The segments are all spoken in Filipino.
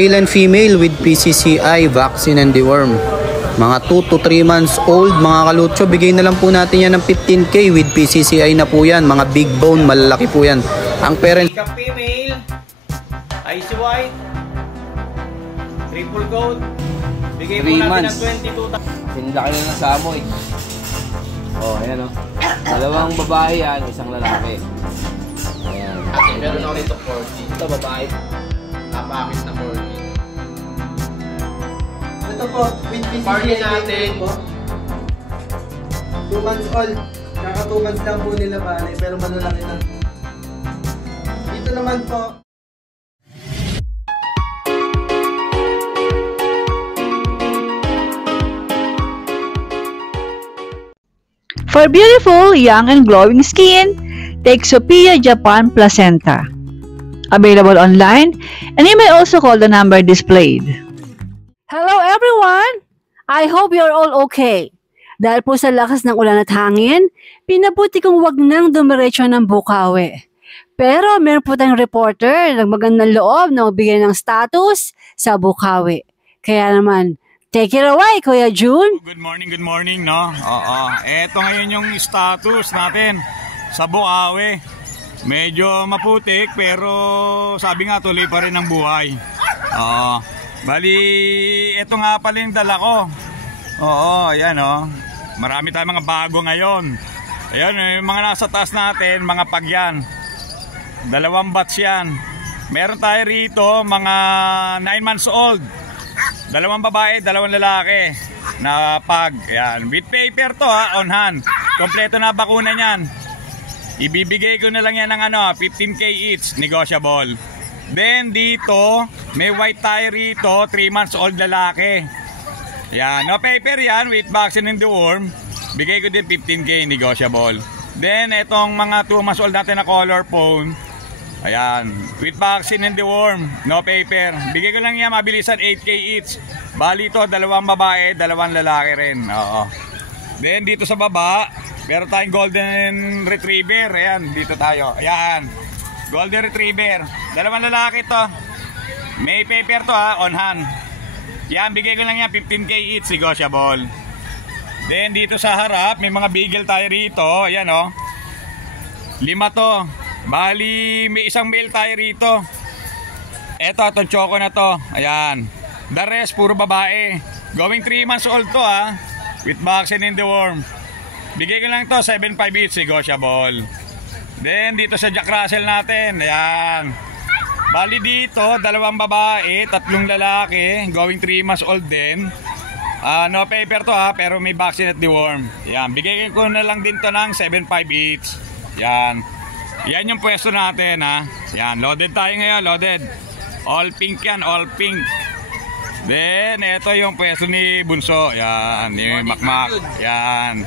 Male and female with PCCI vaccine and deworm. Mga 2 to 3 months old mga kalutso, bigay na lang po natin yan ng 15K with PCCI na po yan. Mga big bone, malalaki po yan. Ang parents female, icy white, triple coat, bigay po natin ng 22,000. Sinlaki na ng samoy. Oh, ayan o. Dalawang babae yan, isang lalaki. Ayan. Meron ako dito 40. Ito babae. Napakit na 40. ito po, with PCCI Party natin po. 2 months old. Kaka 2 months lang po nila balay, pero malalaki na. Dito naman po. For beautiful, young, and glowing skin, take Sophia Japan Placenta. Available online, and you may also call the number displayed. Hello everyone! I hope you're all okay. Dahil po sa lakas ng ulan at hangin, pinabuti kong wag nang dumiretso ng Bukawi. Pero meron po tayong reporter ng magandang loob na magbigay ng status sa Bukawi. Kaya naman, take it away, Kuya June. Good morning, no? Oo. Eto ngayon yung status natin sa Bukawi. Medyo maputik pero sabi nga tuloy pa rin ang buhay. Oo. Bali, eto nga pala yung dala ko. Oo, ayan o. Marami tayong mga bago ngayon. Ayan, yung mga nasa taas natin, mga pagyan. 2 batch yan. Meron tayo rito, mga 9 months old. 2 babae, 2 lalaki na pag. Ayan. With paper to ha, on hand. Kompleto na bakuna niyan. Ibibigay ko na lang yan ng 15K each, negotiable. Then dito, may white tayo rito, 3 months old lalaki. Ayan, no paper yan with vaccine and deworm. Bigay ko din 15K, negotiable. Then itong mga 2 months old natin na color phone. Ayan, with vaccine and deworm, no paper. Bigay ko lang yan, mabilisan 8K each. Bali ito, 2 babae, 2 lalaki rin. Oo. Then dito sa baba, meron tayong golden retriever. Ayan, dito tayo. Ayan, golden retriever. 2 lalaki to. May paper to ha, on hand. Yan, bigay ko lang yan, 15K each, negotiable. Then dito sa harap, may mga beagle tayo rito. Ayan o. 5 to. Bali, may isang male tayo rito. Eto, itong choco na to. Ayan. The rest, puro babae. Going 3 months old to ha. With vaccine and deworm. Bigay ko lang to, 7.5 each, negotiable. Then dito sa Jack Russell natin. Ayan. Bali dito, 2 babae, 3 lalaki. Going 3 months old din. No paper to ha, pero may vaccine at deworm. Ayan. Bigay ko na lang din to ng 7.5 each. Ayan. Yan yung pwesto natin ha. Yan, loaded tayo ngayon, loaded. All pink yan, all pink. Then, ito yung pwesto ni Bunso. Yan, ni Makmak. Yan.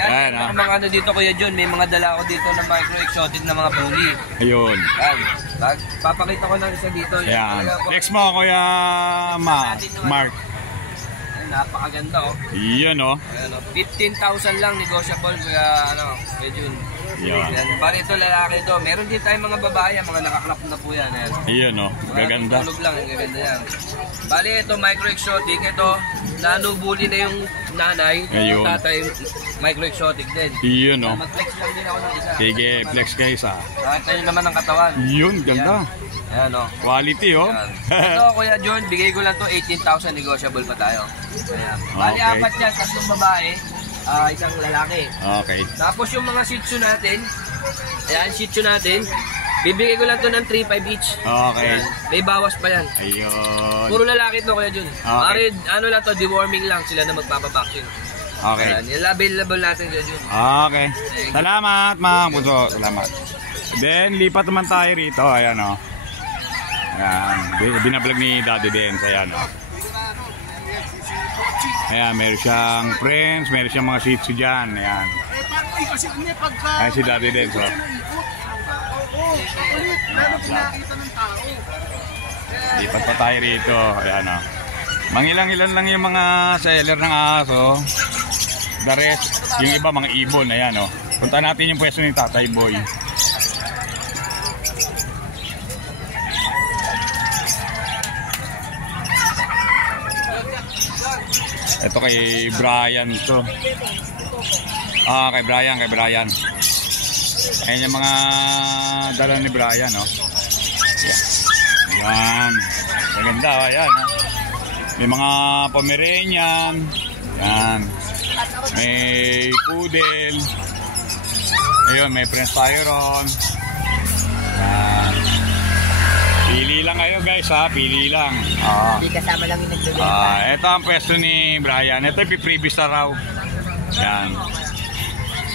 Yan, mga dito Kuya John, may mga dala ko dito na micro-exotic na mga pony. Ayun. Yan. Papakita ko ng isa dito. Yan. Next mo, Kuya Mark. Napakaganda oh. Yan oh. 15,000 lang negotiable Kuya June. Yan. Bari ito lalaki ito. Meron din tayong mga babae, mga nakaklap na po yan. Yan oh. Gaganda. Tulog lang, gaganda yan. Bali ito micro-exotic. Ito, nanubuli na yung nanay. Yung tatay, micro-exotic din. Yan oh. Mag-flex lang din ako ng isa. Sige, flex guys ah. Tayo naman ang katawan. Yun, ganda. Ayan o. Quality oh. Ito Kuya John, bigay ko lang to 18,000, negotiable pa tayo. Ayan. Bali apat yan, 3 babae, isang lalaki. Okay. Tapos yung mga shih tzu natin, ayan, shih tzu natin, bibigay ko lang to ng 3.5 each. Okay. Ayan. May bawas pa yan. Ayun. Puro lalaki to Kuya John. Okay. Ano lang to, deworming lang sila na magpapavaccine. Okay. Ayan, yung available natin Kuya John. Okay. Salamat mga puso. Salamat. Then, lipat naman tayo rito. Ayan o. Ayan. Binablog ni Daddy Dance. Ayan o. Ayan, meron siyang friends. Meron siyang mga shih tzu dyan. Ayan. Ayan si Daddy Dance o. Lipat pa tayo rito. Ayan o. Mangilang-ilan lang yung mga seller ng aso. The rest, yung iba mga ibon. Ayan o. Punta natin yung pwesto ni Tatay Boy. Ito kay Brian ito. Kay Brian. Ayan yung mga dala ni Brian, no? Ayan. Maganda, ayan, no? May mga Pomeranian. Ayan. May Poodle. Ayun, may Prince Tyron. Ayan. Pili lang kayo guys, ha? Pili lang. Hindi kasama lang yung nagbibenta. Ito ang pwesto ni Brian. Ito yung previous na raw. Yan.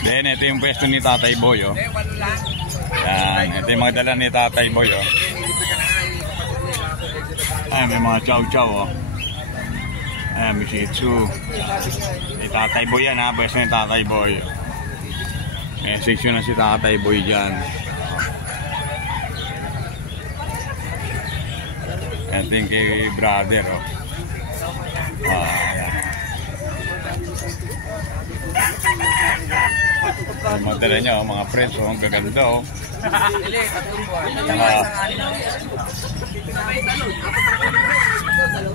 Then ito yung pwesto ni Tatay Boy, oh. Yan. Ito yung mga dala ni Tatay Boy, oh. Ay, may mga chow-chow, oh. Ayan, may Shih Tzu. May Tatay Boy yan, ha? Pwesto ni Tatay Boy. May section na si Tatay Boy dyan. Ito yung kay brother, oh. Ayan. Madala nyo, mga friends, oh. Ang gaganda, oh.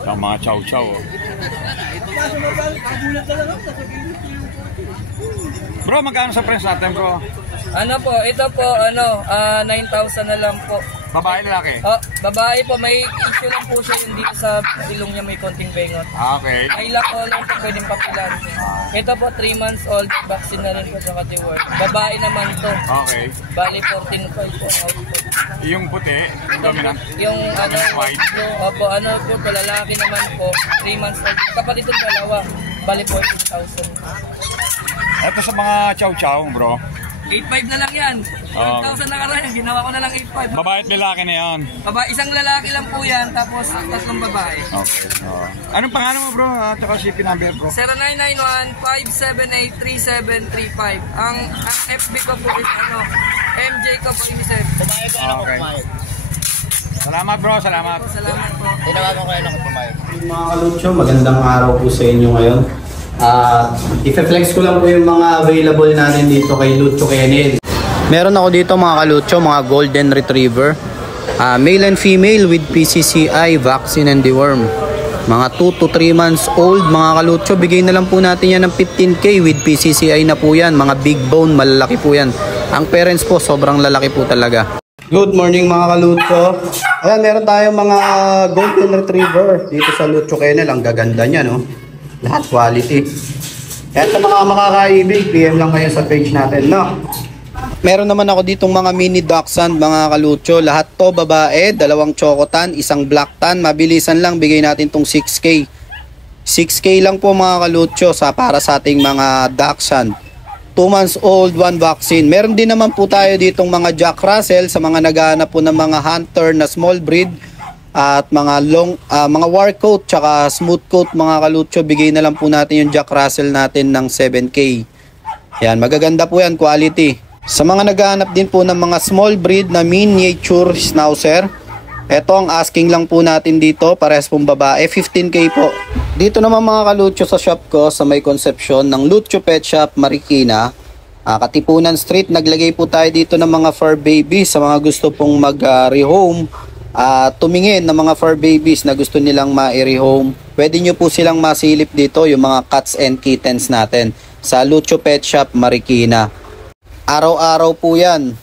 Mga chow-chow, oh. Bro, magkano sa friends natin, bro? Ano po, ito po, 9,000 na lang po. Babae, lalaki? Babae po, may issue lang po siya yung dito sa ilong niya may konting bengot. Okay. Ay lock ko lang po, pwedeng papilan. Ito po, 3 months old, vaccine na rin po sa Katiwar. Babae naman to. Okay. Bali 14.5 po ang output. Yung puti, yung dominant? Yung white? Opo, po, lalaki naman po, 3 months old. Kapatid yung dalawa, bali 14,000. Ito sa mga chow-chow, bro. 8.5 na lang yan. 12,000 na karaya, ginawa ko na lang 8.5. Babae at lalaki na yan. Isang lalaki lang po yan, tapos 3 babae. Okay. Anong pangalan mo, bro? At saka shipping number, bro? 0991-578-3735. Ang FB ko po is MJ ko po inisip. Okay. Salamat, bro. Salamat. Salamat po. Tinawagan ko yun ako pumayag. Mga kalucho, magandang araw po sa inyo ngayon. I-flex ko lang po yung mga available natin dito kay Lucho Kennel. Meron ako dito mga kalucho, mga golden retriever. Male and female with PCCI, vaccine and deworm. Mga 2 to 3 months old mga kalucho. Bigay na lang po natin yan ng 15K with PCCI na po yan. Mga big bone, malalaki po yan. Ang parents po, sobrang lalaki po talaga. Good morning mga kalucho. Ayan, meron tayong mga golden retriever dito sa Lucho Kennel. Ang gaganda niya, no? Lahat quality. Kaya sa mga makakaibig, PM lang kayo sa page natin, no? Meron naman ako ditong mga mini dachshund, mga kalucho. Lahat to babae, 2 chocotan, 1 black tan. Mabilisan lang, bigay natin tong 6K. 6K lang po mga kalucho para sa ating mga dachshund. 2 months old, 1 vaccine. Meron din naman po tayo ditong mga Jack Russell sa mga naghahanap po ng mga hunter na small breed. At mga mga war coat tsaka smooth coat mga kalucho, bigay na lang po natin yung Jack Russell natin ng 7K. Yan, magaganda po yan, quality. Sa mga naghahanap din po ng mga small breed na miniature schnauzer, eto ang asking lang po natin dito, parehas pong babae, 15K po. Dito naman mga kalucho sa shop ko sa may Concepcion ng Lucho Pet Shop Marikina, Katipunan Street. Naglagay po tayo dito ng mga fur babies sa mga gusto pong mag-rehome. Tumingin ng mga fur babies na gusto nilang ma-rehome. Pwede nyo po silang masilip dito, yung mga cats and kittens natin sa Lucho Pet Shop Marikina. Araw-araw po yan.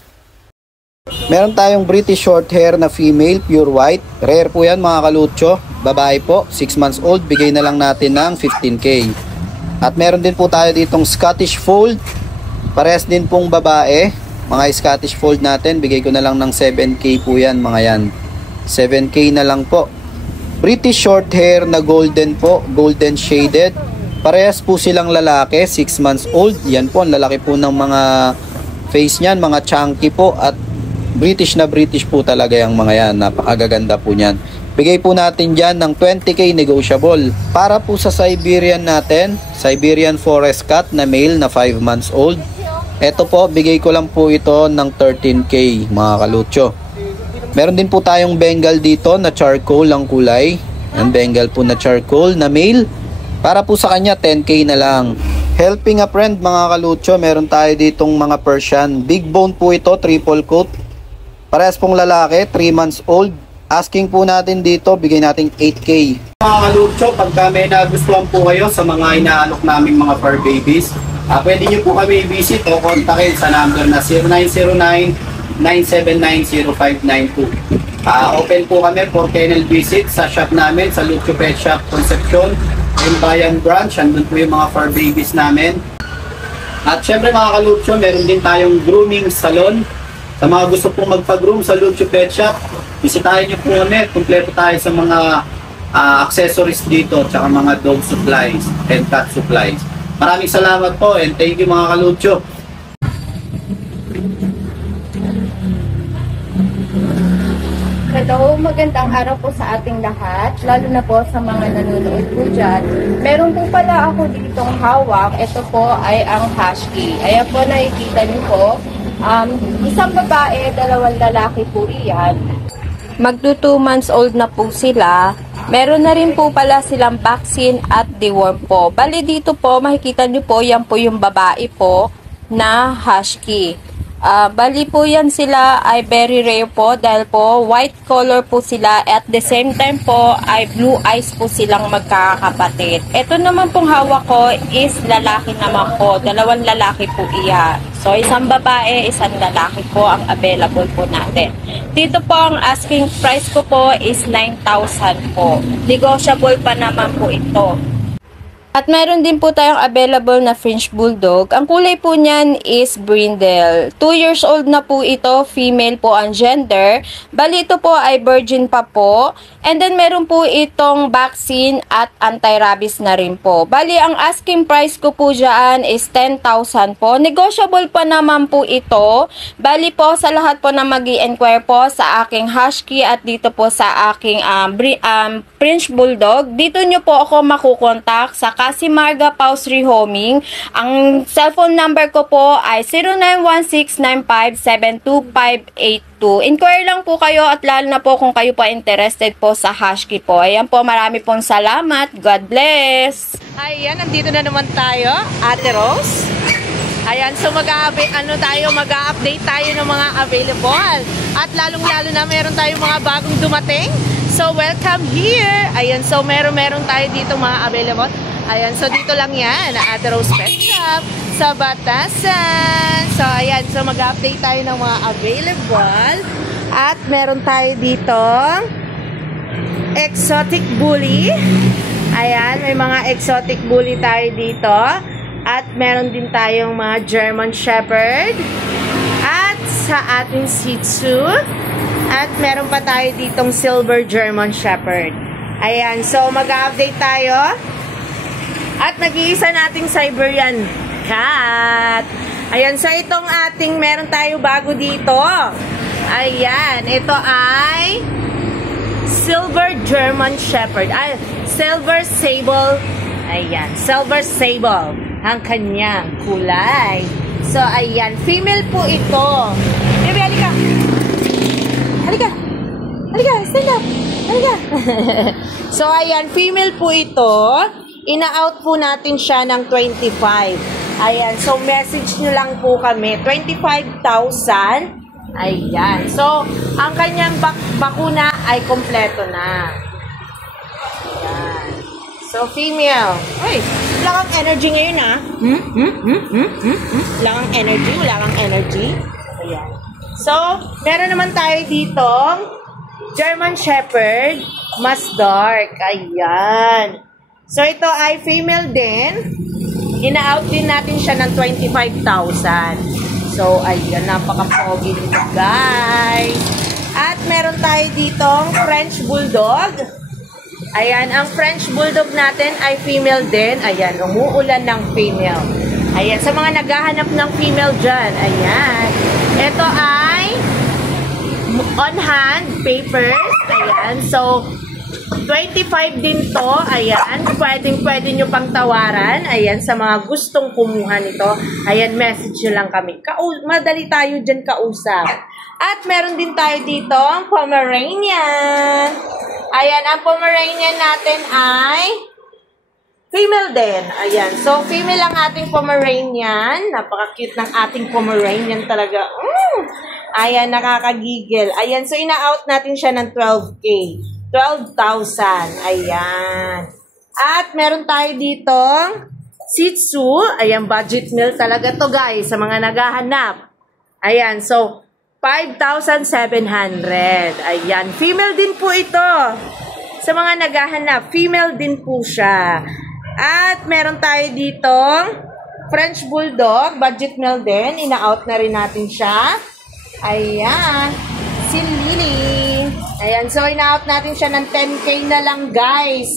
Meron tayong British Shorthair na female, pure white. Rare po yan mga kalucho. Babae po, 6 months old. Bigay na lang natin ng 15K. At meron din po tayo ditong Scottish Fold. Parehas din pong babae. Mga Scottish Fold natin, bigay ko na lang ng 7K po yan mga yan. 7K na lang po. British Shorthair na golden po, golden shaded. Parehas po silang lalaki, 6 months old. Yan po, ang lalaki po ng mga face niyan, mga chunky po. At British na British po talaga yung mga yan. Napakagaganda po niyan. Bigay po natin dyan ng 20K negotiable. Para po sa Siberian natin, Siberian Forest Cat na male na 5 months old. Ito po, bigay ko lang po ito ng 13K mga kalucho. Meron din po tayong Bengal dito na charcoal ang kulay. Ang Bengal po na charcoal na male. Para po sa kanya 10K na lang. Helping a friend mga kalucho, meron tayo ditong mga Persian. Big bone po ito, triple coat. Parehas pong lalaki, 3 months old. Asking po natin dito, bigay natin 8K. Mga kalutso, pagka may nagustuhan po kayo sa mga inaalok naming mga fur babies, pwede nyo po kami i-visit o kontakin sa number na 0909-979-0592. Open po kami for kennel visit sa shop namin sa Lucho Pet Shop Concepcion, yung Bayan Branch. Andun po yung mga fur babies namin. At syempre mga kalutso, meron din tayong grooming salon. Sa mga gusto pong magpa-groom sa Lucho Pet Shop, bisitahin nyo po kami. Kompleto tayo sa mga accessories dito, tsaka mga dog supplies and cat supplies. Maraming salamat po and thank you mga kalutso. Hello, magandang araw po sa ating lahat, lalo na po sa mga nanonood po dyan. Meron po pala ako ditong hawak. Ito po ay ang husky. Ayan po, nakikita niyo po. Isang babae, dalawang lalaki po iyan. Magto 2 months old na po sila. Meron na rin po pala silang vaccine at deworm po. Bali dito po, makikita niyo po, yan po yung babae po na husky. Bali po yan sila ay very rare po dahil po white color po sila at the same time po ay blue eyes po silang magkakapatid. Ito naman pong hawak ko is lalaki naman po, dalawang lalaki po iya. So isang babae, isang lalaki po ang available po natin. Dito po ang asking price ko po is 9,000 po. Negotiable pa naman po ito. At meron din po tayong available na French Bulldog. Ang kulay po niyan is brindle. 2 years old na po ito, female po ang gender. Bali ito po ay virgin pa po. And then meron po itong vaccine at anti-rabies na rin po. Bali ang asking price ko po dyan is 10,000 po. Negotiable pa naman po ito. Bali po sa lahat po na mag-i-inquire po sa aking husky at dito po sa aking French Bulldog. Dito nyo po ako makukontak sa Casimarga Paus Rehoming. Ang cellphone number ko po ay 0916957252. Inquire lang po kayo at lalo na po kung kayo po interested po sa husky po. Ayan po, marami pong salamat. God bless! Ayan, nandito na naman tayo, Ate Rose. Ayan, so mag-update tayo ng mga available. At lalong-lalo na meron tayong mga bagong dumating. So, welcome here. Ayan, so meron tayo dito mga available. Ayan, so dito lang yan, Ate Rose Pet Shop sa Batasan. So, ayan, so mag-update tayo ng mga available. At meron tayo dito exotic bully. Ayan, may mga exotic bully tayo dito. At meron din tayong mga German Shepherd. At sa ating Shih Tzu. At meron pa tayo ditong Silver German Shepherd. Ayan, so mag-update tayo. At nag-iisa nating Siberian Cat. Ayan, so itong ating meron tayo bago dito. Ayan, ito ay Silver German Shepherd. Ay, Silver Sable. Ayan, Silver Sable ang kanyang kulay. So, ayan, female po ito. Baby, halika. Halika. Halika, stand up. Halika. So, ayan, female po ito. Ina-out po natin siya ng 25. Ayan, so message nyo lang po kami. 25,000. Ayan. So, ang kanyang bakuna ay kompleto na. Ayan. So, female. Uy, wala kang energy ngayon ah. Wala kang energy, wala kang energy. Ayan. So, meron naman tayo ditong German Shepherd, mas dark. Ayan. So, ito ay female din. Ina-out din natin siya ng 25,000. So, ayan, napaka-pogi nito, guys. At meron tayo ditong French Bulldog. Ayan, ang French Bulldog natin ay female din. Ayan, umuulan ng female. Ayan, sa mga naghahanap ng female dyan. Ayan. Ito ay on-hand papers. Ayan, so 25 din to. Ayan, pwede nyo pang tawaran. Ayan, sa mga gustong kumuha nito. Ayan, message nyo lang kami. Madali tayo dyan kausap. At meron din tayo dito ang Pomeranian. Ayan, ang Pomeranian natin ay female din. Ayan, so female ang ating Pomeranian. Napaka-cute ng ating Pomeranian talaga. Ayan, nakakagigil. Ayan, so ina-out natin siya ng 12K. 12,000. Ayan. At meron tayo ditong Shih Tzu. Ayan, budget meal talaga to guys sa mga naghahanap. Ayan, so 5,700. Ayan, female din po ito. Sa mga naghahanap, female din po siya. At meron tayo ditong French Bulldog, budget meal din. Ina-out na rin natin siya. Ayan, si Lily. Ayan, so ina-out natin siya ng 10K na lang guys.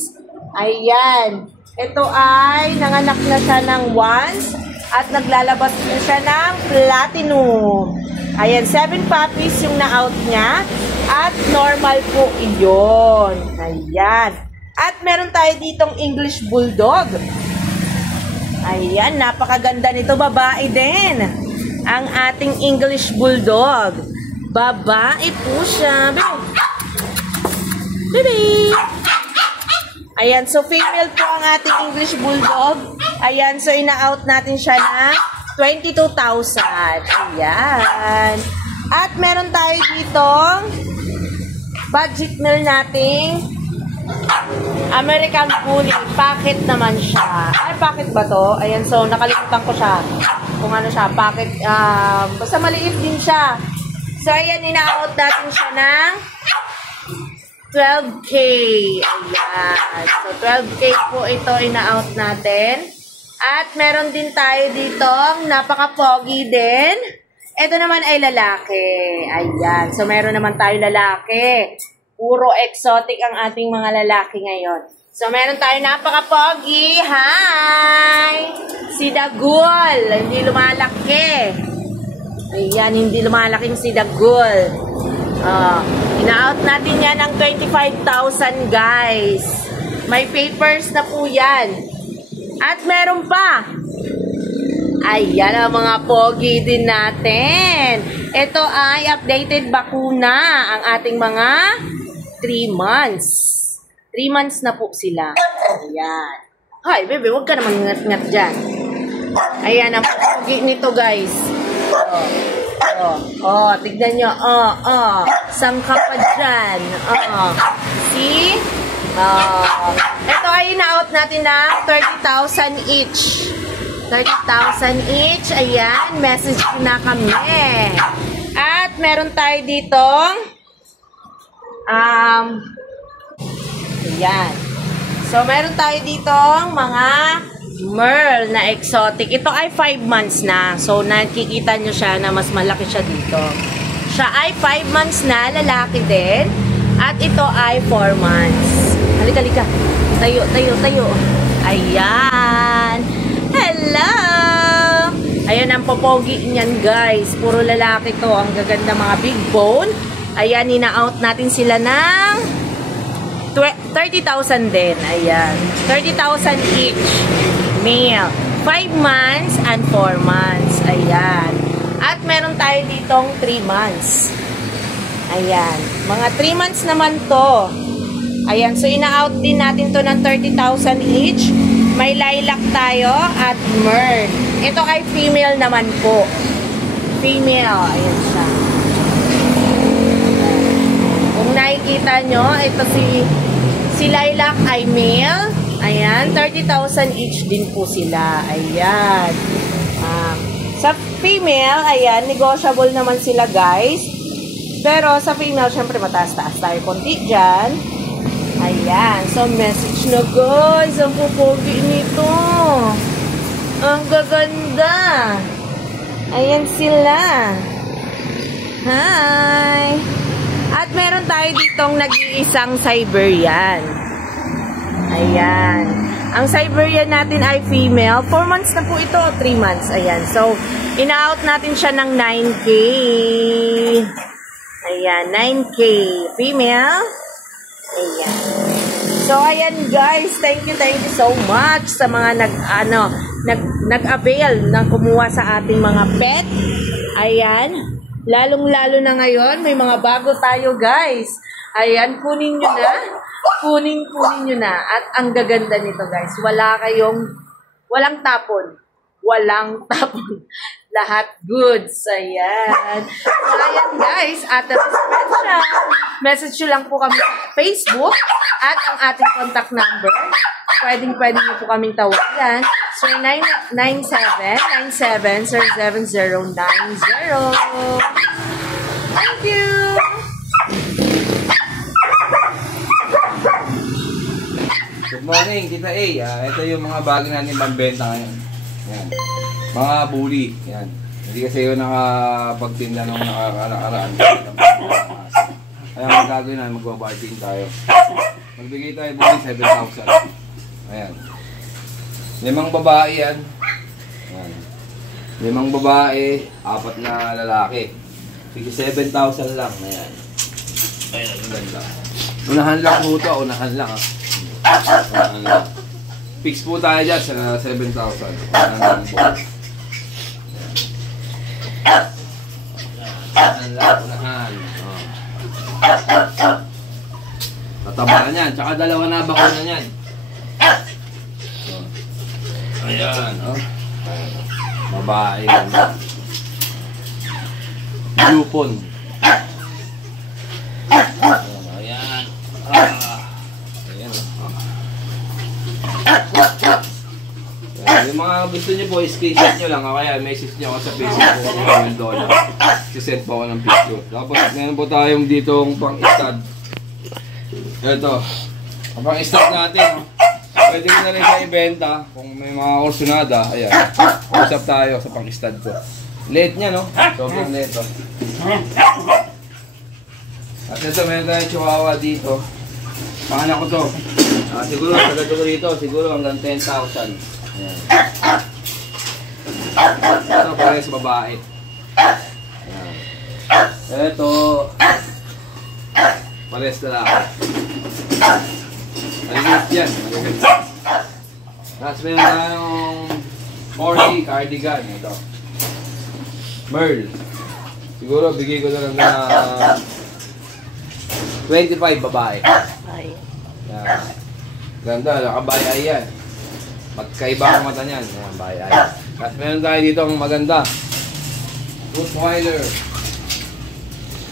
Ayan. Ito ay nanganak na siya ng once at naglalabas na siya ng platinum. Ayan, 7 puppies yung na-out niya at normal po iyon. Ayan. At meron tayo ditong English Bulldog. Ayan, napakaganda nito. Babae din. Ang ating English Bulldog. Babae po siya. Baby! Ayan, so female po ang ating English Bulldog. Ayan, so ina-out natin siya na 22,000. Ayan. At meron tayo ditong budget meal nating American Bully. Packet naman siya. Ay, packet ba to? Ayan, so nakalimutan ko siya. Kung ano siya, packet. Basta maliit din siya. So, ayan, ina-out natin siya ng 12K. Ayan. So, 12K po ito ina-out natin. At meron din tayo dito, napaka-pogi din. Ito naman ay lalaki. Ayan. So, meron naman tayo lalaki. Puro exotic ang ating mga lalaki ngayon. So, meron tayo napaka-pogi. Hi! Si Dagul. Hindi lumalaki. Ayan, hindi lumalaking si Dagul. Ina-out natin yan ng 25,000 guys. May papers na po yan. At meron pa. Ayan ang mga pogi din natin. Ito ay updated bakuna ang ating mga 3 months. 3 months na po sila. Ayan. Hay, bebe, huwag ka naman ngat-ngat dyan. Ayan ang pogi nito guys. Tignan nyo. Saan ka pa dyan? See? Ito ay ina-out natin na 30,000 each. 30,000 each. Ayan, message na kami. At meron tayo ditong ayan. So, meron tayo ditong mga Merl na exotic. Ito ay 5 months na. So, nakikita nyo siya na mas malaki siya dito. Siya ay 5 months na, lalaki din. At ito ay 4 months. Halika, halika. Tayo, tayo, tayo. Ayan. Hello! Ayan ang popogi niyan, guys. Puro lalaki to. Ang gaganda mga big bone. Ayan, ina-out natin sila ng 30,000 din. Ayan. 30,000 each. Male. 5 months and 4 months. Ayan. At meron tayo ditong 3 months. Ayan. Mga 3 months naman to. Ayan. So, ina-out din natin to ng 30,000 each. May lilac tayo at merl. Ito ay female naman po. Female. Ayan siya. Kung nakikita nyo, ito si lilac ay male. Ayan, 30,000 each din po sila. Ayan. Sa female, ayan, negotiable naman sila, guys. Pero sa female, syempre mataas-taas tayo konti dyan. Ayan. So, message na, guys. Ang pupogi nito. Ang gaganda. Ayan sila. Hi. At meron tayo ditong nag-iisang Siberian. Ayan. Ang Siberian natin ay female. 4 months na po ito. 3 months. Ayan. So, ina-out natin siya ng 9K. Ayan. 9K. Female. Ayan. So, ayan guys. Thank you so much sa mga nag-avail na kumuha sa ating mga pet. Ayan. Lalong-lalo na ngayon. May mga bago tayo guys. Ayan. Kunin nyo na. Kunin nyo na. At ang gaganda nito guys. Walang tapon. Walang tapon. lahat goods. Ayan. So, ayan guys, at the special, message nyo lang po kami sa Facebook at ang ating contact number. Pwede nyo po kaming tawagan. So, 997-97-07090. Thank you! Good morning, Tita A. Ito yung mga bagay natin pambenta ngayon. Yan. Mga bully. Yan. Hindi kasi yun nakapagtinda nung nakakaraan. Kaya ang gagawin na, magbabargain tayo. Magbigay tayo bully 7,000. Ayan. 5 babae yan. Ayan. 5 babae, 4 na lalaki. Sige, 7,000 lang. Ayan. Ayan, ang ganda. Unahan lang po ito. Unahan lang. Fix po tayo dyan sa 7,000. Unahan lang. Unahan. Tatabaran yan. Tsaka 2 na bakuna yan. Ayan, babae. Lupon. Ayan. Ayan. Yung mga gusto nyo po, screenshot nyo lang. Kaya message nyo ako sa Facebook ko kung $1. Sisend po ako ng picture. Tapos meron po tayong ditong pang-stud. Ito. Ang pang-stud natin. Pwede ko na rin siya ibenta kung may mga kursunada. Ayan. Usap tayo sa pang-stud ko. Late niya, no? Sobrang late, oh. At ito, meron tayong chihuahua dito. Paano ko to? Siguro, sagad ko dito. Siguro hanggang 10,000. Ayan. Ito, parehas babae. Ayan. Ito, parehas lalaki. Maliit yan. Tapos meron tayong 40 cardigan. Ito. Merl. Siguro bigay ko na lang na 25 babae. Yan. Ganda, nakabayay yan. Magkaiba ang mata niyan. Yan, bayay. Tapos meron tayo dito ang maganda. Rottweiler.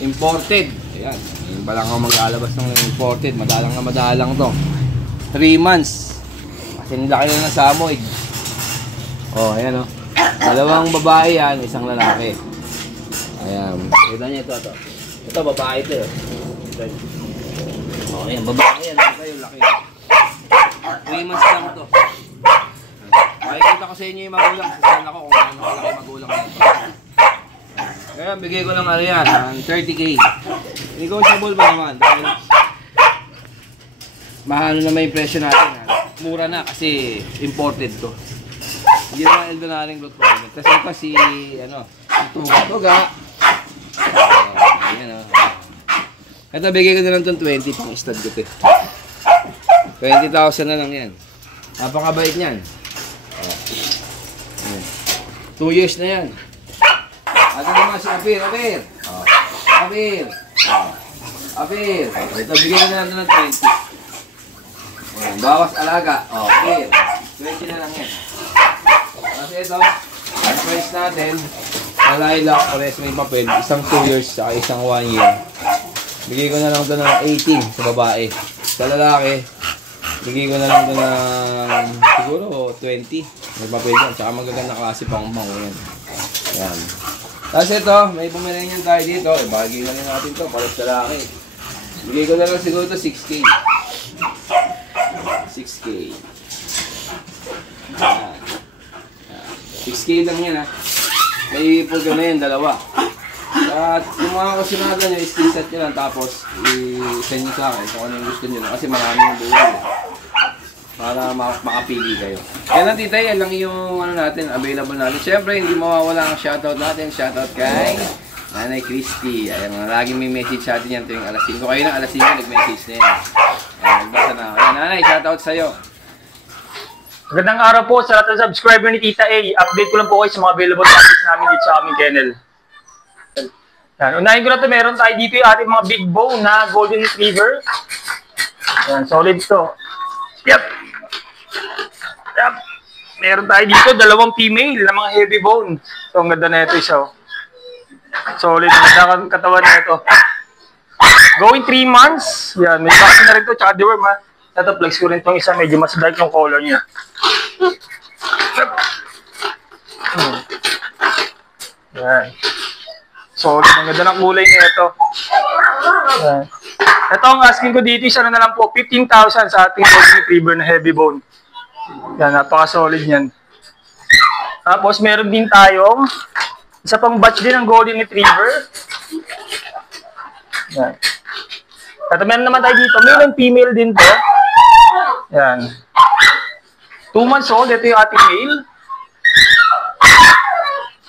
Imported. Ayan. Yung ba lang ako maglalabas ng imported. Madalang to. 3 months. Kasi nilaki na ng samoy. Oh, ayan oh. 2 babae yan, 1 lalaki. Ayan. Kita niyo ito. Ito babae ito. Oh, ayan. Babae yan. Ito yung laki. 3 months lang ito. Makikita ko sa inyo yung magulang. Sasahan ako kung ano kalaki magulang nito. Kaya bigay ko ng ano yan, 30K. Negotiable ba naman? Dahil mahalo na may presyo natin. Mura na kasi imported to. Hindi naman Eldonaring Rottweiler. Kasi pa si, Tuga. Ayan o. Ito, bigay ko na lang itong 20 pang stud ko. 20,000 na lang yan. Napakabait niyan. 2 years na yan. At naman si Apir. Apir. Ito, bigay ko na lang ito ng 20. Bawas alaga. Apir. 20 na lang yan. Kasi ito, ang price natin, Lilac, pares may papel, isang 2 years at isang 1 year. Bigay ko na lang ito ng 18 sa babae. Sa lalaki, bigay ko na lang ito ng siguro 20. May papel yan, tsaka magaganda klase pang yan. Yan. Tapos ito, may Pomeranian tayo dito. Ibagay na rin natin ito, pares sa lalaki. Bigay ko na lang siguro ito 6K. 6K. Yan. 6K lang yan ha. May program na yan, 2. At kung mga kasunada nyo, screenshot nyo lang tapos i-send nyo sa akin kung ano yung gusto nyo. Kasi marami yung buhay. Para makapili kayo. Yan lang tita, yan lang yung natin, available natin. Siyempre, hindi mawawala ang shoutout natin. Shoutout kay Nanay Christy. Ayan, laging may message sa atin yan tuwing alas 5. Kayo na alas 5, nag-message na yan. Ayan, nagbasa na. Ayan, Nanay, shoutout sa'yo. Magandang araw po sa lahat ng subscriber ni Tita A. Update ko lang po kayo sa mga available packages namin dito sa aming kennel. Yan. Unahin ko na ito, meron tayo dito yung ating mga big bone na golden retriever. Yan, solid to. Yep. meron tayo dito, 2 female na mga heavy bone. So, ang ganda na ito isa. Solid, ang ganda katawan na ito. Going 3 months. Yan, may vaccine na rin ito, tsaka deworm ha. Ito, flex ko rin itong isa, medyo mas dark yung color niya. Yan. Solid, ang ganda ng kulay na ito. Yan. Ito ang asking ko dito, isa na lang po, 15,000 sa ating golden retriever na heavy bone. Yan, napaka-solid yan. Tapos, meron din tayong isa pang batch din ng golden retriever. Yan. At meron naman tayo dito, male and female din to. Yan. 2 months old, ito yung ating male.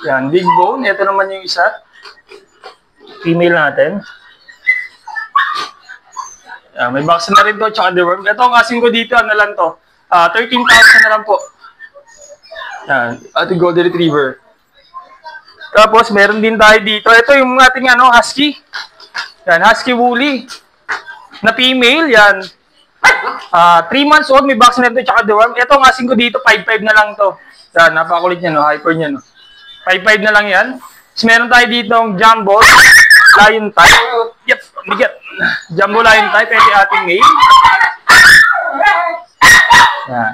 Yan, big bone. Ito naman yung isa. Female natin. Yan, may vaccine na rin to, tsaka deworm. Ito ang asking ko dito, ano lang to. 13,000 na lang po. Yan, ating golden retriever. Tapos, meron din tayo dito. Ito yung ating husky. Yan, husky woolly. Na female, yan. 3 months old, may vaccine na ito, tsaka deworm. Ito ang asking ko dito, 5,500 na lang to. Yan, napakakulit niya, no? Hyper niya, no? 5,500 na lang yan. Tapos, meron tayo dito ng jumbo lion type. Yep, bigat. Jumbo lion type, ito yung ating male. Yan.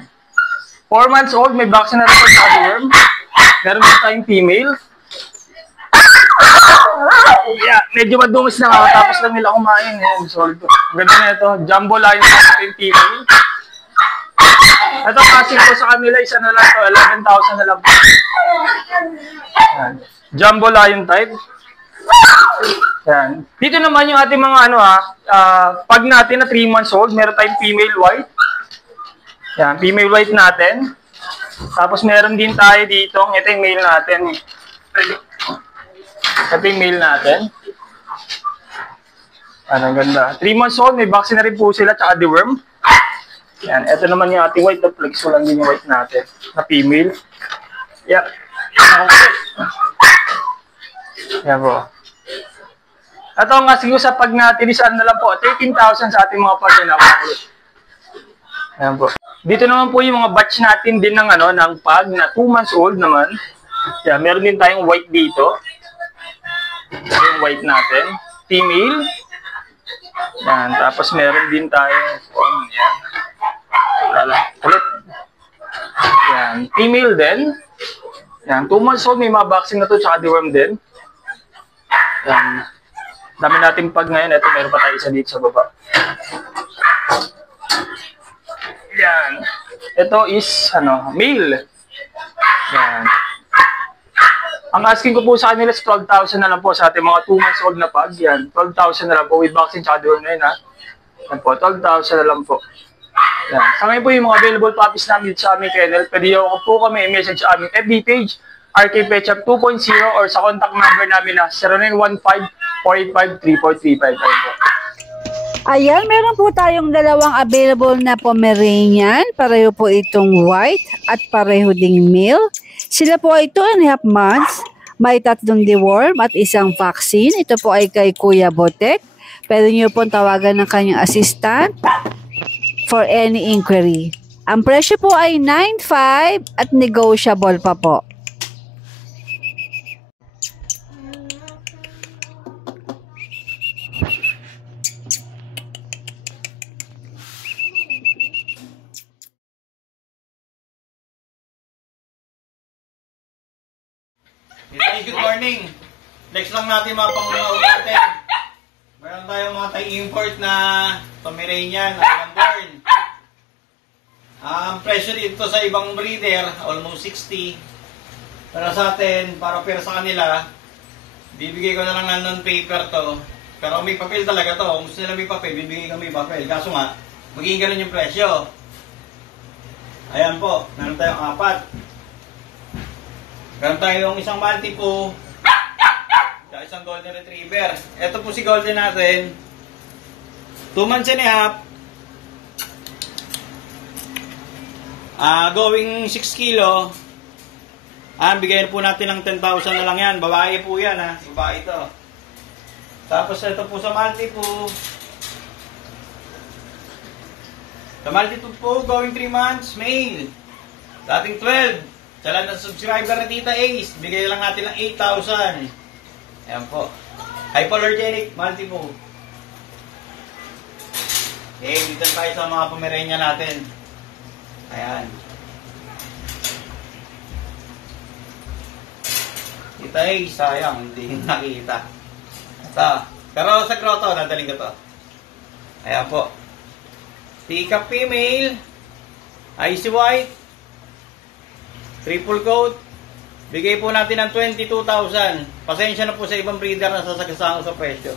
4 months old, may vaccine na rin ito, tsaka deworm. Meron din tayong female. Yeah, medyo madumis na tapos lang nila kumain. Yan, solid to. Ganda na ito. Jumbo lion type female. Ito passing ko sa kanila, isa na lang to. 11,000 na lang po. Yan. Jumbo lion type. Yan. Dito naman yung ating mga pag natin na 3 months old, meron tayong female white. Yan, female white natin. Tapos meron din tayo dito, ito yung male natin. Ito yung male natin. Ang ganda. 3 months old, may vaccine na rin po sila, tsaka deworm. Yan, ito naman yung ating white. Flex ko lang din yung white natin, na female. Yan. Okay. Yan po. Ito ang asking ko sa pag natin, isaan na lang po, 13,000 sa ating mga pag na. Yan po. Dito naman po yung mga batch natin din ng ng pag na 2 months old naman. Yan, meron din tayong white dito. Yung white natin. Female. Yan. Tapos meron din tayo. Yan. Ulit. Yan. Female din. Yan. 2 months old. May mga vaccine na to. Tsaka deworm din. Yan. Dami natin pag ngayon. Ito, meron pa tayo isa dito sa baba. Yan. Ito is, male. Yan. Ang asking ko po sa kanila is 12,000 na lang po sa ating mga 2 months old na pag. Yan. 12,000 na lang po with vaccine tsaka deworm na yun, ha. Yan po. 12,000 na lang po. Yan. Sa ngayon po yung mga available puppies namin dito sa aming kennel. Pwede nyo po kami i-message sa aming FB page, RK Pet Shop 2.0, or sa contact number namin na 0915-485-3435. Ayun po. Ayan, meron po tayong dalawang available na Pomeranian. Pareho po itong white at pareho ding male. Sila po ay 2.5 months. May 3 deworm at 1 vaccine. Ito po ay kay Kuya Botek. Pwede nyo pong tawagan ng kanyang assistant for any inquiry. Ang presyo po ay 9.5 at negotiable pa po. Good morning. Next lang natin mga pangunaw natin. Meron tayong mga tayo-import na Pomeranian na born. Ang presyo dito sa ibang breeder, almost 60. Pero sa atin, para sa kanila, bibigay ko na lang ng non-paper to. Pero may papel talaga to. Kung gusto nila may papel, bibigay ko may papel. Kaso nga, magiging ganun yung presyo. Ayan po, meron tayong 4. Meron tayong isang Maltese po, isang Golden Retriever. Ito po si Golden natin. 2 months and a half. Going 6 kilo. Bigyan po natin ng 10,000 na lang yan. Babae po yan, ha. Babae ito. Tapos ito po sa Maltese po. Sa Maltese po, going 3 months, male. Dating 12. Sa lahat ng subscriber ni Tita Ace, bigay lang natin ng 8,000. Ayan po. Hypoallergenic multi-food. Okay, dito tayo sa mga Pomeranian natin. Ayan. Tita Ace, sayang, hindi nakita. Ito. Pero sa grotto, nadaling ko to. Ayan po. Teacup female. Icy white. Triple coat. Bigay po natin ng 22,000. Pasensya na po sa ibang breeder na sasagasaan sa presyo.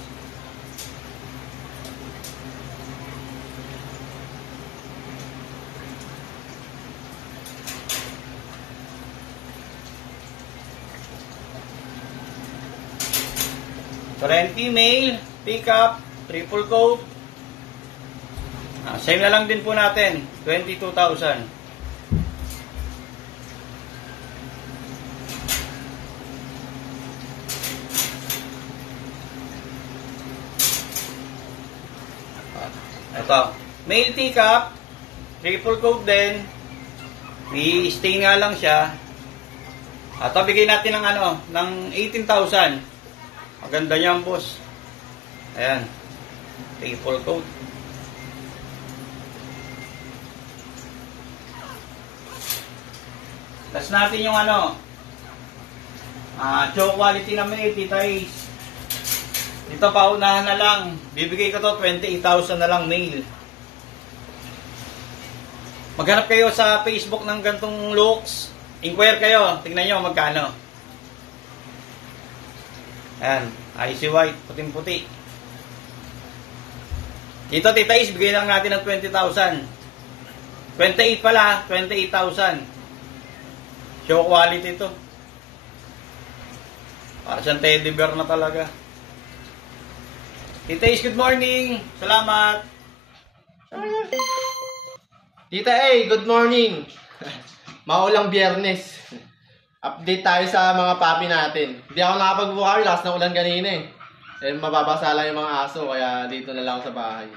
Current female, pickup, triple coat. Same na lang din po natin, 22,000. Ito, male teacup, triple coat din. I-stay nga lang siya. At bigay natin ng ng 18,000. Maganda niyan, boss. Ayan. Triple coat. Tapos natin yung show quality na may Tita Ace. Dito paunahan na lang. Bibigay ko to 28,000 na lang male. Maghanap kayo sa Facebook ng gantong looks. Inquire kayo. Tingnan nyo magkano. Ayan. Icy white. Puting-puti. Dito Tita Ace, bigay lang natin ng 20,000. 28 pala. 28,000. Show quality to. Para siyang teddy bear na talaga. Tita Ace, good morning. Salamat. Tita A, good morning. Maulang Biyernes. Update tayo sa mga papi natin. Hindi ako nakapagbukawi, lakas ng ulan kanina eh. Mababasa lang yung mga aso, kaya dito na lang sa bahay.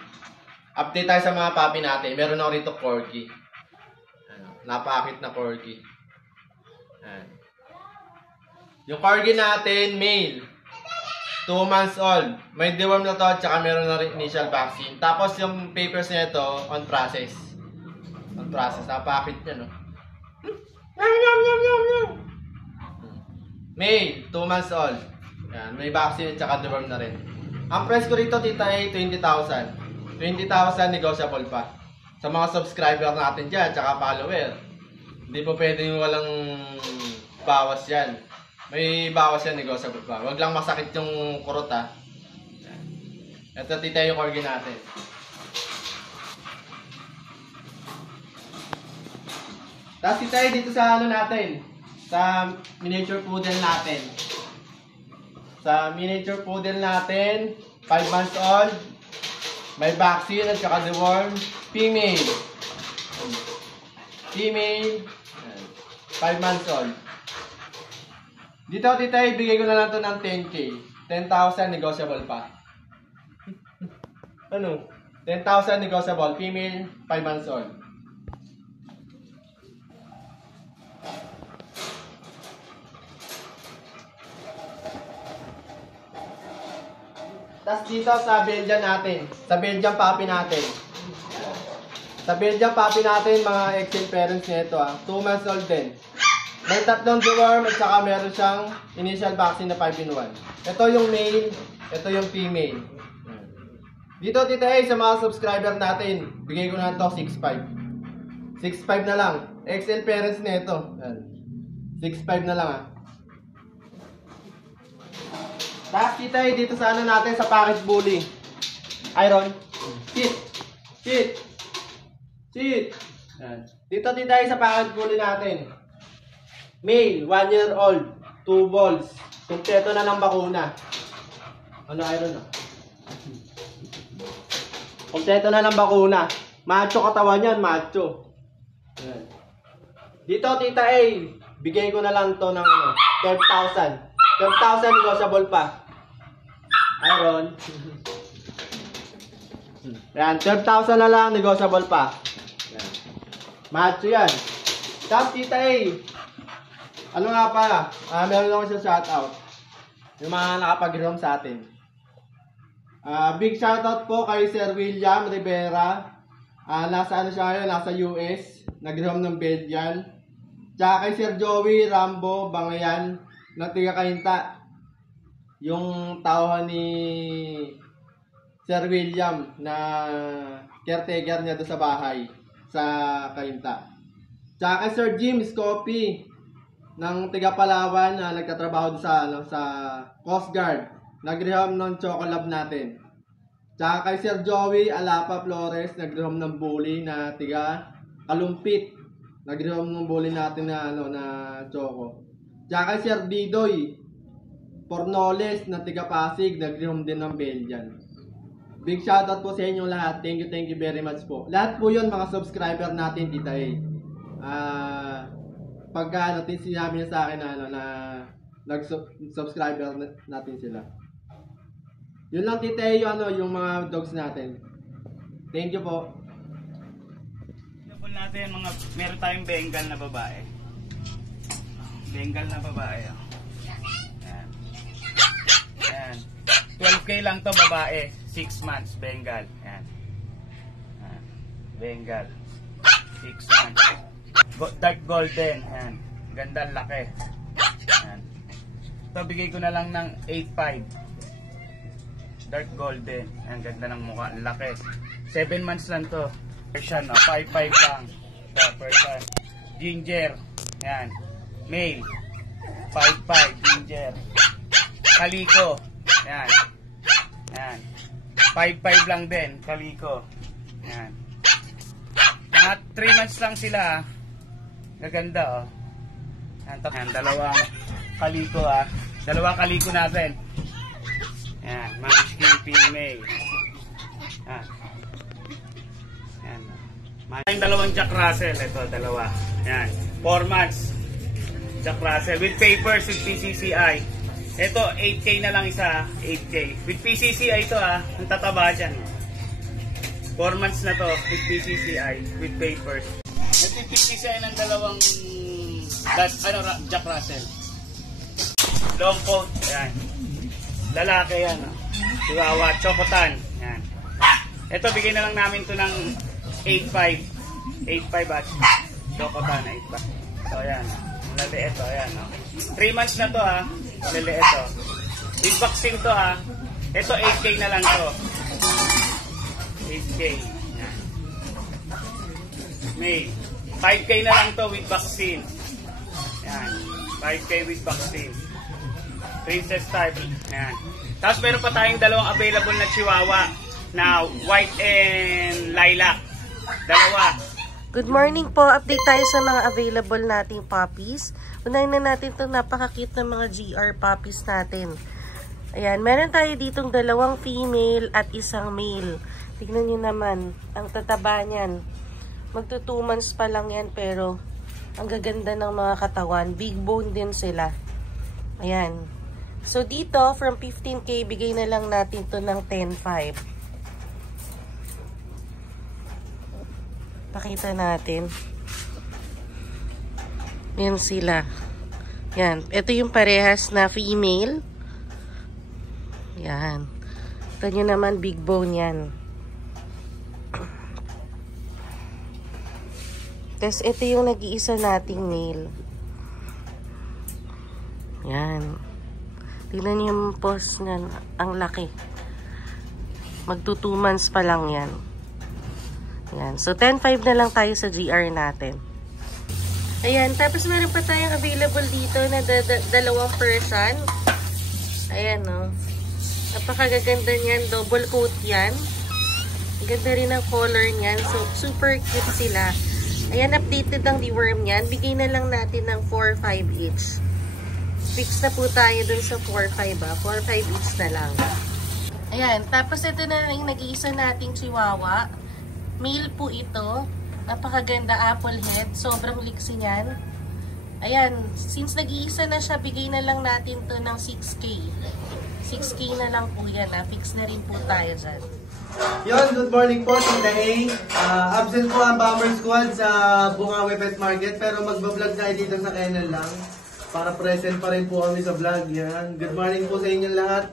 Update tayo sa mga papi natin. Meron ako rito corgi. Napakit na corgi. Yung corgi natin, male. 2 months old. May deworm na to at saka meron na rin initial vaccine. Tapos yung papers niya ito, on process. On process. Napakit niya, no? May 2 months old. Yan, may vaccine at saka deworm na rin. Ang price ko rito, Tita A, 20,000. 20,000 negotiable pa. Sa mga subscriber natin dyan, at saka follower. Hindi po pwedeng walang bawas yan. May bawas yan, negotiable pa. Huwag lang masakit yung kurot, ha. Ito, Tita, yung corgi natin. Tapos, Tita, dito sa natin. Sa miniature poodle natin. Sa miniature poodle natin, 5 months old. May vaccine at saka deworm. Female. Female. 5 months old. Dito, Tita, ibigay ko na lang ito ng 10K. 10,000 negotiable pa. Ano? 10,000 negotiable. Female, 5 months old. Tapos dito sa Belgian natin. Sa Belgian puppy natin. Sa Belgian puppy natin, mga excellent parents nito, 2 months old din. May 3 deworm at saka meron siyang initial vaccine na 5-in-1. Ito yung male, ito yung female. Dito, Tita A, sa mga subscriber natin, bigay ko na ito 6.5. 6.5 na lang. XL parents na ito. 6.5 na lang, ha. Tapos, Tita A, dito sa natin, sa package bully. Iron. Sit. Sit. Sit. Dito, Tita A, sa package bully natin. Male, 1 year old, 2 balls. Kumpleto na ng bakuna. Ano, Iron, no? Kumpleto na ng bakuna. Macho katawan yan, macho. Dito, Tita A, bigay ko na lang to ng 12,000. 12,000 negotiable pa. Iron. Yan, 12,000 na lang negotiable pa. Yan. Macho yan. Tap, Tita A. Ano nga pala? Meron ako sa shoutout. Yung mga nakapag-roam sa atin. Big shoutout po kay Sir William Rivera. Nasa ano siya ngayon? Nasa US. Nag-roam ng Belgian. Tsaka kay Sir Joey Rambo Bangayan ng tiga Kainta. Yung tauhan ni Sir William na caretaker niya doon sa bahay sa Kainta. Tsaka kay Sir Jim Scopi ng tiga Palawan na nagtatrabaho sa Coast Guard. Nag-rehome ng Chocolab natin. Tsaka kay Sir Joey Alapa Flores, nag-rehome ng bully na tiga Kalumpit. Nag-rehome ng bully natin na na Choco. Tsaka kay Sir Didoy Pornoles na tiga Pasig, nag-rehome din ng Belgian. Big shoutout po sa inyo lahat. Thank you very much po. Lahat po 'yon mga subscriber natin, Tita A. Pagka sinabi niya sa akin na nag-subscriber natin sila. Yun lang, Tita A, yung mga dogs natin. Thank you po. Natin meron tayong Bengal na babae. Bengal na babae. Oh. Yan. Yan. 12K lang to babae. 6 months Bengal. Yan. Yan. Bengal. 6 months. Dark golden. Yan. Ganda laki. Yan. Ito bigay ko na lang ng 8.5. Dark golden. Yan. Ganda ng mukha. Laki. 7 months lang to. Persian, 5.5 lang. Ito, Persian. Ginger. Yan. Male. 5.5. Ginger. Kaliko. Yan. Yan. 5.5 lang din. Kaliko. Yan. Mga 3 months lang sila. Gaganda, oh. Yan, yan. Dalawang kaliko, ah. Dalawang kaliko natin. Yan. Munchkin female. Yan. Yung dalawang Jack Russell, ito dalawa. Yan, 4 months. Jack Russell with papers with PCCI. Ito 8K na lang isa, 8K. With PCCI ito ang tataba dyan. 4 months na to with PCCI with papers. Ito yung PCCI ng dalawang Jack Russell. Long coat, yan. Lalaki yan. Chihuahua, Chocotan. Yan. Ito bigay na lang namin to ng 8.5 at Chocotan 8.5. So ayan, maliliit to, ayan. 3 months na to maliliit to. With vaccine to ito 8K na lang to. 8K. Yan. May 5K na lang to with vaccine. Yan, 5K with vaccine. Princess type. Yan. Tapos meron pa tayong dalawang available na Chihuahua na white and lilac. Dalawa. Good morning po. Update tayo sa mga available nating puppies. Unahin na natin itong napaka-cute na mga GR puppies natin. Ayan, meron tayo ditong dalawang female at isang male. Tignan nyo naman, ang tataba niyan. Magto 2 months pa lang yan, pero ang gaganda ng mga katawan. Big bone din sila. Ayan. So dito, from 15K, bigay na lang natin to ng 10.5. Pakita natin. Yan sila. Yan. Ito yung parehas na female. Yan. Ito nyo naman, big bone yan. Tapos ito yung nag-iisa nating male. Yan. Tignan nyo yung pose niyan. Ang laki. Magto 2 months pa lang yan. Yan. So, 10.5 na lang tayo sa GR natin. Ayan. Tapos, meron pa tayong available dito na dalawang Persian. Ayan, no. Napakagaganda niyan. Double coat yan. Ganda rin ang color niyan. So, super cute sila. Ayan, updated ang deworm niyan. Bigay na lang natin ng 4.5 each. Fix na po tayo dun sa 4.5, 4.5 each na lang. Ayan. Tapos, ito na yung nag-iisa nating Chihuahua. Male po ito. Napakaganda apple head. Sobrang liksi niyan. Ayan. Since nag-iisa na siya, bigay na lang natin to ng 6K. 6K na lang po yan. Fix na rin po tayo dyan. Yon, good morning po, Tita A. Absent po ang Bomber Squad sa Bukawi Pet Market, pero magbablog tayo dito sa kennel lang. Para present pa rin po kami sa vlog. Yan. Good morning po sa inyong lahat.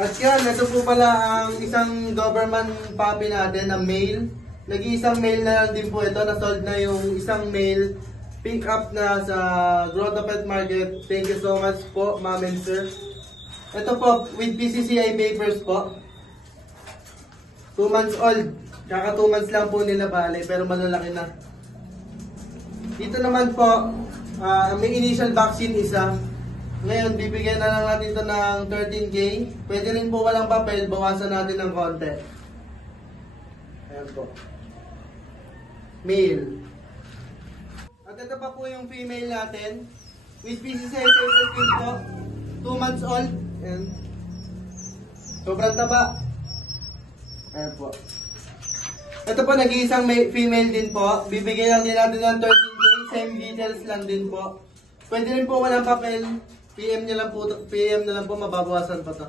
At yan, ito po pala ang isang Doberman puppy natin na male. Nag-iisang male na lang din po ito. Na-sold na yung isang male. Pick up na sa Grotto Pet Market. Thank you so much po, ma'am and sir. Ito po, with PCCI papers po. 2 months old. Kaka 2 months lang po nila bale, pero malalaki na. Dito naman po, may initial vaccine isa. Ngayon, bibigyan na lang natin ito ng 13K. Pwede rin po walang papel, bawasan natin ng konti. Ayan po. Male. At ito pa po yung female natin. With PCCI papers din po. 2 months old. Ayan. Sobrang taba. Ayan po. Ito po, nag-iisang female din po. Bibigyan lang din natin ng 13K. Same details lang din po. Pwede rin po walang papel. PM na lang po, mababawasan pa to.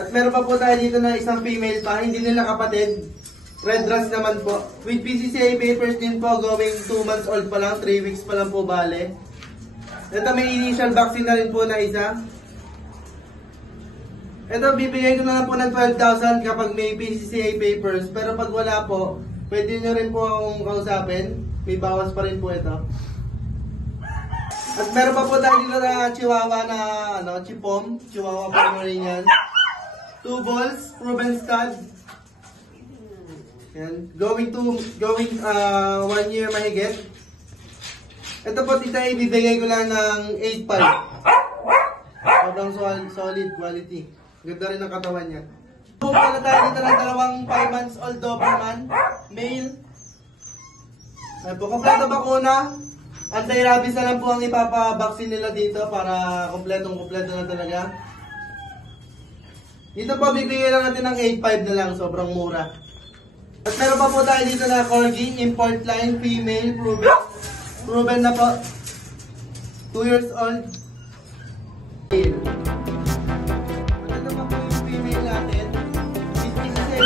At meron pa po tayo dito na isang female pa, hindi nila kapatid. Red Rust naman po. With PCCI papers din po, going 2 months old pa lang, 3 weeks pa lang po bale. Ito may initial vaccine na rin po na isa. Ito, bibigay ko na lang po ng 12,000 kapag may PCCI papers. Pero pag wala po, pwede nyo rin po akong kausapin. May bawas pa rin po ito. At meron pa po tayo dito na Chihuahua na Chipom. Chihuahua Pomeranian. 2 balls, proven stud. Yan. Going 1 year mahigit. Ito po, tita, ibibigay ko lang ng 8.5. Sobrang solid quality. Ganda rin ang katawan niya. So, pala tayo dito ng dalawang 5 months old Doberman. Male. Ayan po, kompleto bakuna. Anti-rabies na lang po ang ipapabaksin nila dito para kompletong-kompleto na talaga. Dito po, bibigyan lang natin ng 8.5 na lang. Sobrang mura. At meron pa po tayo dito na Corgi, import line, female, proven. Proven na po. 2 years old. Male. At ito pa po yung female natin. This is a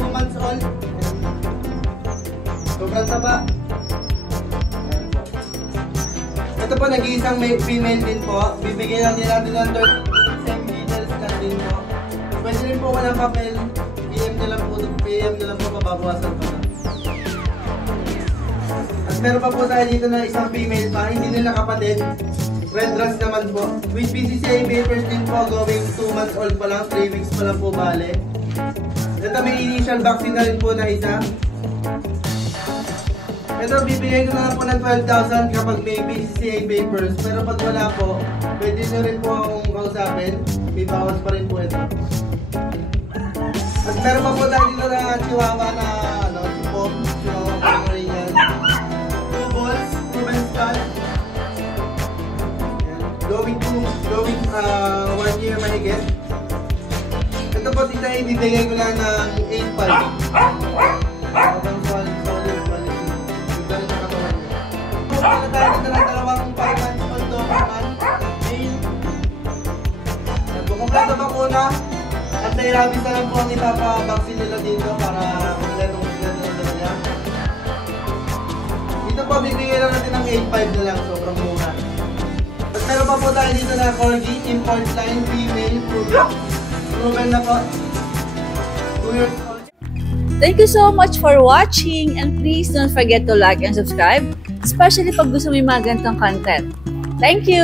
2 months old. Sobrang taba. Ito po, nag-iisang female din po. Bibigyan lang din natin ng 30 details lang din po. Pwede rin po walang papel. PM na lang po, mababawasan pa na. At meron pa po tayo dito na isang female pa. Hindi nila kapatid. Red Rust naman po. With PCCI papers din po, going 2 months old pa lang. 3 weeks pa lang po bale. Ito, may initial vaccine na rin po na isa. Ito, bibigay ko na lang po ng 12,000 kapag may PCCI papers. Pero pag wala po, pwede nyo rin po akong kausapin. May bawas pa rin po ito. At meron pa po tayo dito na Chihuahua na Chipom. Chihuahua Pomeranian. 2 balls, proven stud. Going 1 year mahigit. Ito po, tita, ibibigay ko lang ng 8.5. Sobrang solid quality. Ganda rin ang katawan niya. Pala tayo dito ng dalawang 5 months old Doberman. Male. Kompleto bakuna. Anti-rabies na lang po ang ipapabaksin nila dito para kompletong-kompleto na talaga. Dito po, bibigyan lang natin ng 8.5 na lang. Sobrang mura. At meron pa po tayo dito na Corgi, import line, female, proven. Proven na po. 2 years old. Thank you so much for watching and please don't forget to like and subscribe, especially pag gusto mo yung mga ganitong content. Thank you!